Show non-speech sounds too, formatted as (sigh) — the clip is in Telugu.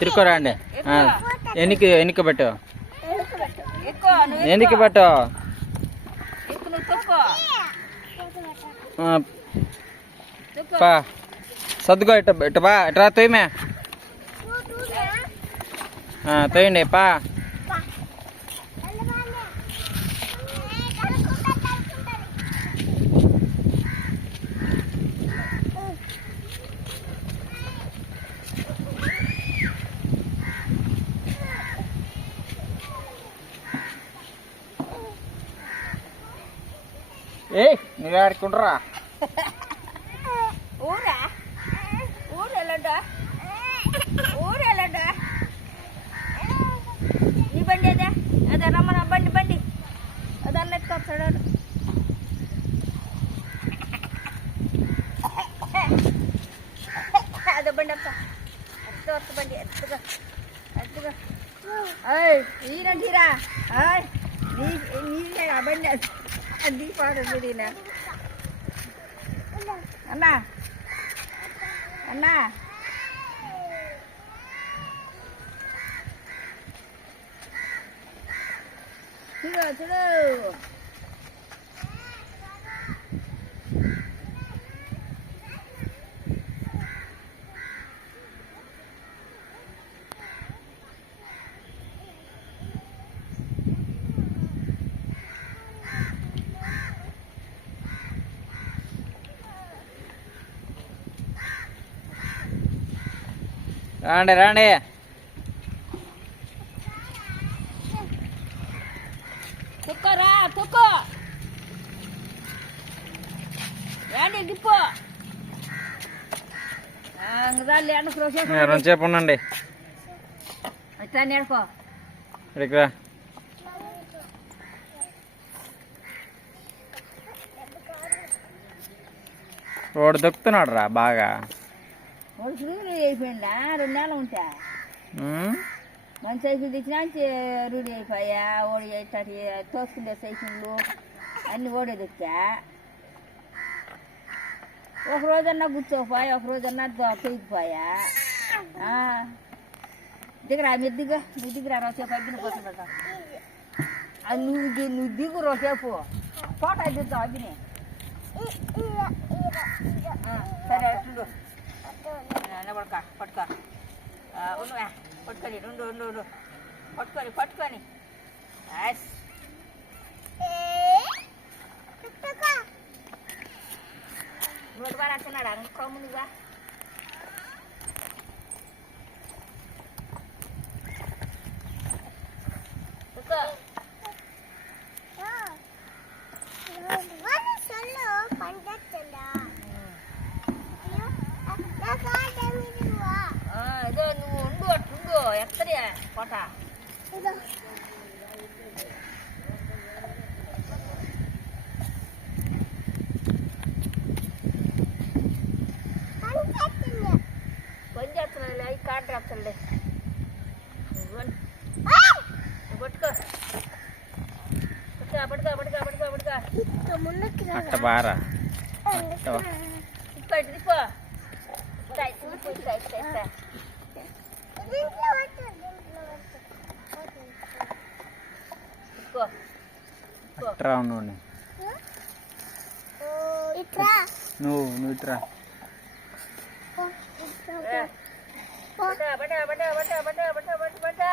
తిరుక్కోరాండి ఎన్నిక ఎన్నిక పెట్టు. ఎన్నిక పెట్టు. పా. సర్దుకో ఇట ఇటబా ఇటరా తొయ్యమే తొయ్యండి పా. ఏయ్ నువ్వు ఆడుకుంటారా (laughs) ఊరా? ఊరు వెళ్ళండా ఊరు వెళ్ళండా నీ బండి అదే అదే రమ్మన బండి బండి. అది అన్న ఎత్తుకొస్తాడు అదే బండి అత్త ఎత్తు వస్త బండి ఎత్తుగా ఎత్తుగా అయ్ ఈనంటీరా అయ్ నీ ఆ బండి தீபாவளி முடியின அண்ணா. அண்ணா. இங்கே வச்சுடு రాండి రాండి. తుక్కరా తుక్కు. రాండి గిప్పు. రెండుసేపు ఉండండి? ఇక్కడికి రా. వాడు దొక్కుతున్నాడు రా బాగా. రూఢి అయిపోయిందా? రెండు నెలలు ఉంటా? మన సైకిల్ తెచ్చినా రూఢి అయిపోయా? ఓడి ఇట్లాంటి తోసుకుండే సైకిళ్ళు అన్ని ఓడే దొక్కా? ఒక రోజన్నా కూర్చోపోయా ఒక రోజన్నా తొయ్యిపోయా దిగరా మీరు దిగ నువ్వు దిగరా రోసేపు అబ్బిన పోతుందట అది నువ్వు నువ్వు దిగు రోసేపు. ఫోటో దిద్దాం అబ్బిని ఆ, సరే చూడు. నిలబడక పట్టుకో ఉండు పట్టుకొని రెండు రెండు రెండు పట్టుకొని పట్టుకొని ఎస్ రోడ్డు బాగా అంటున్నాడు అనుకో ముందుగా Look up. ഇതോ എത്രയാ കോട്ട പഞ്ചായത്തിലല്ല ഈ കാട്ടാത്തല്ലേ అట్ట బారా ఇక్కడ ఇట్రా ఉండు నువ్వు నువ్వు ఇట్రా బటా